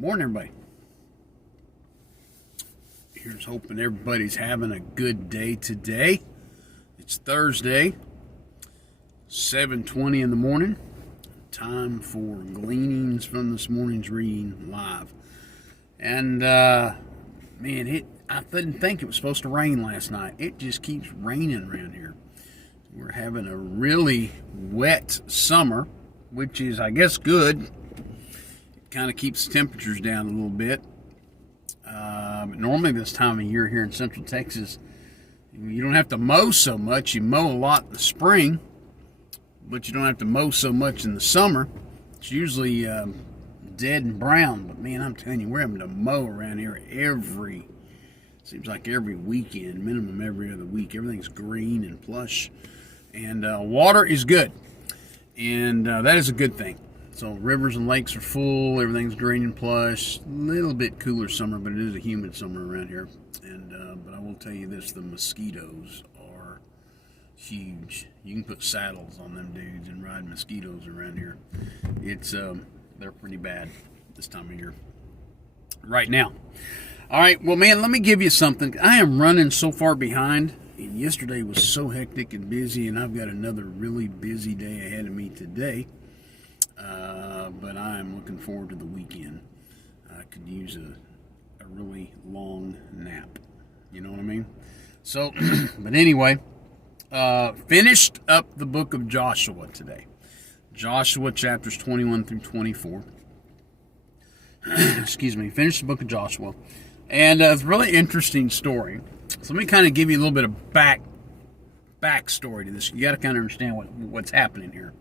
Morning, everybody. Here's hoping everybody's having a good day today. It's Thursday, 7:20 in the morning. Time for Gleanings from this morning's reading live. And, I didn't think it was supposed to rain last night. It just keeps raining around here. We're having a really wet summer, which is, I guess, good. Kind of keeps temperatures down a little bit. But normally this time of year here in Central Texas, you don't have to mow so much. You mow a lot in the spring, but you don't have to mow so much in the summer. It's usually dead and brown. But man, I'm telling you, we're having to mow around here seems like every weekend, minimum every other week. Everything's green and plush, and water is good, and that is a good thing. So rivers and lakes are full, everything's green and plush. A little bit cooler summer, but it is a humid summer around here. And but I will tell you this, the mosquitoes are huge. You can put saddles on them dudes and ride mosquitoes around here. It's they're pretty bad this time of year right now. All right, well, man, let me give you something. I am running so far behind. And yesterday was so hectic and busy, and I've got another really busy day ahead of me today. But I am looking forward to the weekend. I could use a really long nap. You know what I mean? So, but anyway, finished up the book of Joshua today. Joshua chapters 21 through 24. Excuse me. Finished the book of Joshua. And it's a really interesting story. So let me kind of give you a little bit of backstory to this. You got to kind of understand what's happening here.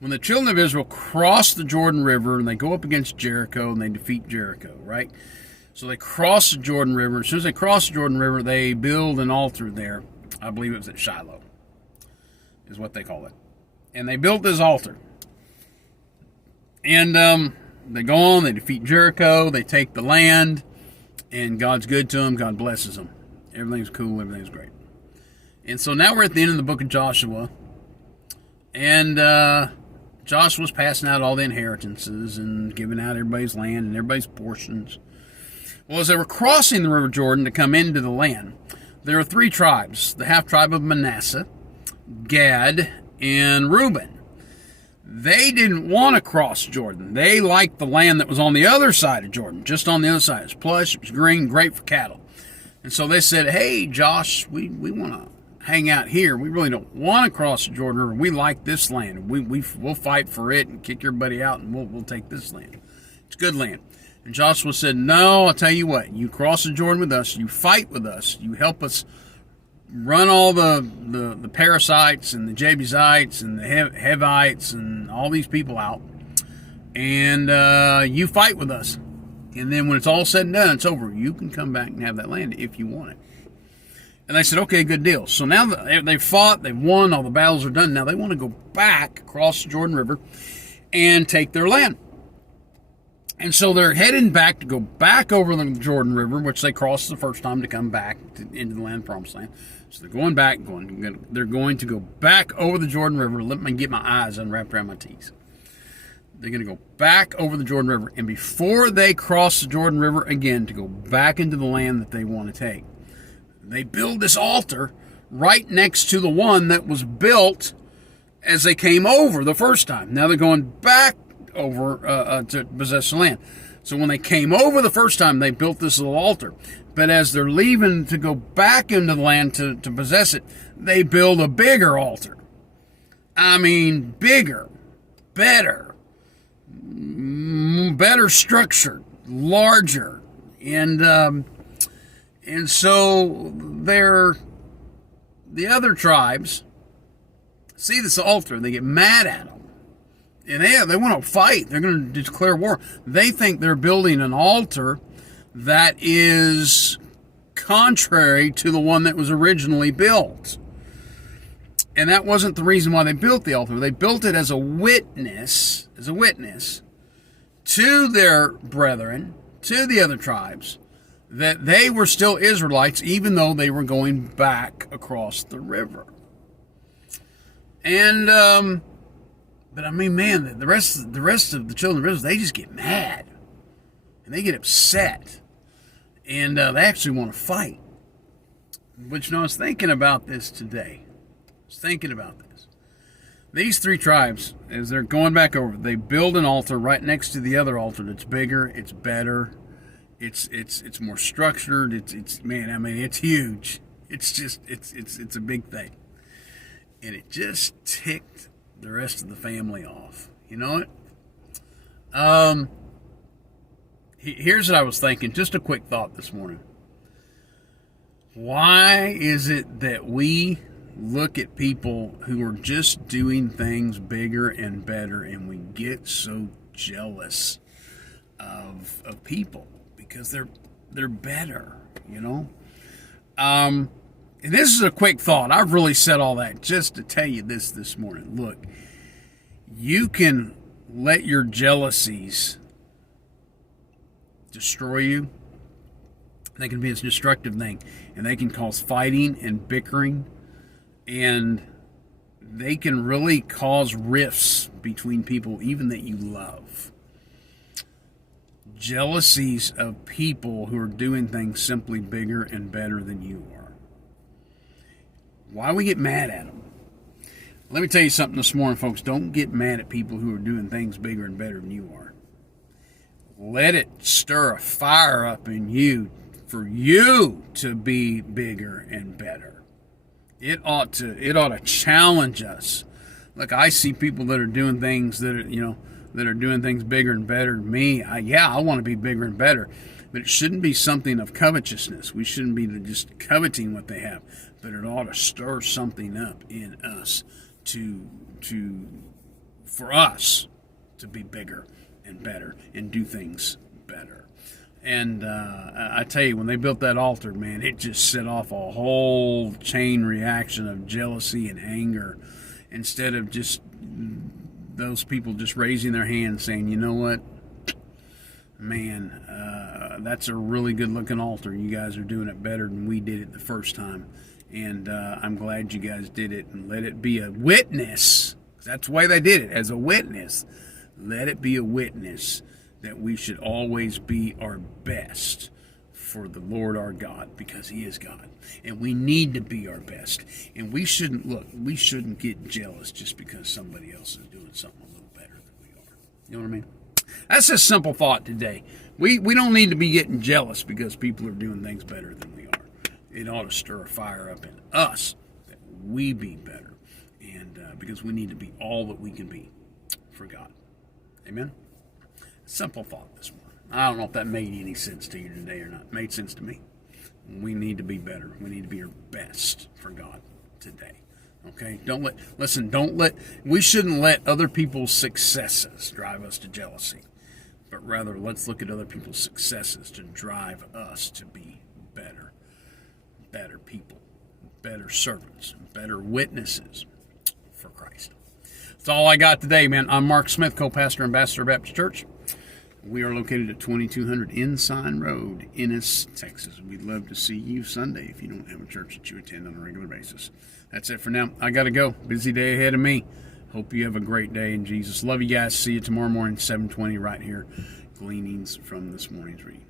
When the children of Israel cross the Jordan River and they go up against Jericho and they defeat Jericho, right? So they cross the Jordan River. As soon as they cross the Jordan River, they build an altar there. I believe it was at Shiloh, is what they call it. And they built this altar. And they go on, they defeat Jericho, they take the land, and God's good to them. God blesses them. Everything's cool, everything's great. And so now we're at the end of the book of Joshua. And Joshua's passing out all the inheritances and giving out everybody's land and everybody's portions. Well, as they were crossing the River Jordan to come into the land, there were three tribes, the half-tribe of Manasseh, Gad, and Reuben. They didn't want to cross Jordan. They liked the land that was on the other side of Jordan, just on the other side. It was plush, it was green, great for cattle. And so they said, hey, Josh, we want to hang out here. We really don't want to cross the Jordan River. We like this land. We'll fight for it and kick everybody out, and we'll take this land. It's good land. And Joshua said, no, I'll tell you what. You cross the Jordan with us. You fight with us. You help us run all the Perizzites and the Jebusites and the Hivites and all these people out. And you fight with us. And then when it's all said and done, it's over. You can come back and have that land if you want it. And they said, okay, good deal. So now they've fought, they've won, all the battles are done. Now they want to go back across the Jordan River and take their land. And so they're heading back to go back over the Jordan River, which they crossed the first time to come back into the land, promised land. So they're going back, they're going to go back over the Jordan River. Let me get my eyes unwrapped around my teeth. They're going to go back over the Jordan River. And before they cross the Jordan River again to go back into the land that they want to take, they build this altar right next to the one that was built as they came over the first time. Now they're going back over to possess the land. So when they came over the first time, they built this little altar. But as they're leaving to go back into the land to possess it, they build a bigger altar. I mean, bigger, better structured, larger. And so the other tribes see this altar, they get mad at them. And they want to fight. They're going to declare war. They think they're building an altar that is contrary to the one that was originally built. And that wasn't the reason why they built the altar. They built it as a witness to their brethren, to the other tribes, that they were still Israelites, even though they were going back across the river. And but I mean, man, the rest of the children of Israel, they just get mad. and they get upset, and they actually want to fight. But I was thinking about this today. These three tribes, as they're going back over, they build an altar right next to the other altar that's bigger, it's better, it's more structured, it's man, I mean, it's huge. It's a big thing. And it just ticked the rest of the family off. You know what? Here's what I was thinking. Just a quick thought this morning. Why is it that we look at people who are just doing things bigger and better, and we get so jealous of people because they're better, you know? And this is a quick thought. I've really said all that just to tell you this morning. Look, you can let your jealousies destroy you. They can be a destructive thing, and they can cause fighting and bickering, and they can really cause rifts between people even that you love. Jealousies of people who are doing things simply bigger and better than you are. Why we get mad at them? Let me tell you something this morning, folks. Don't get mad at people who are doing things bigger and better than you are. Let it stir a fire up in you for you to be bigger and better. It ought to challenge us. Look, I see people that are doing things that are doing things bigger and better than me. I want to be bigger and better, but it shouldn't be something of covetousness. We shouldn't be just coveting what they have, but it ought to stir something up in us for us to be bigger and better and do things better. And I tell you, when they built that altar, man, it just set off a whole chain reaction of jealousy and anger, instead of just those people just raising their hands saying, you know what, man, that's a really good looking altar. You guys are doing it better than we did it the first time. And I'm glad you guys did it, and let it be a witness. That's the way they did it, as a witness. Let it be a witness that we should always be our best for the Lord our God, because He is God. And we need to be our best. And we shouldn't get jealous just because somebody else is doing something a little better than we are. You know what I mean? That's a simple thought today. We don't need to be getting jealous because people are doing things better than we are. It ought to stir a fire up in us that we be better. And because we need to be all that we can be for God. Amen? Simple thought this morning. I don't know if that made any sense to you today or not. It made sense to me. We need to be better. We need to be our best for God today. Okay? We shouldn't let other people's successes drive us to jealousy. But rather, let's look at other people's successes to drive us to be better. Better people. Better servants. Better witnesses for Christ. That's all I got today, man. I'm Marc Smith, co-pastor, Ambassador Baptist Church. We are located at 2200 Ensign Road, Ennis, Texas. We'd love to see you Sunday if you don't have a church that you attend on a regular basis. That's it for now. I got to go. Busy day ahead of me. Hope you have a great day in Jesus. Love you guys. See you tomorrow morning, 7:20 right here. Gleanings from this morning's reading.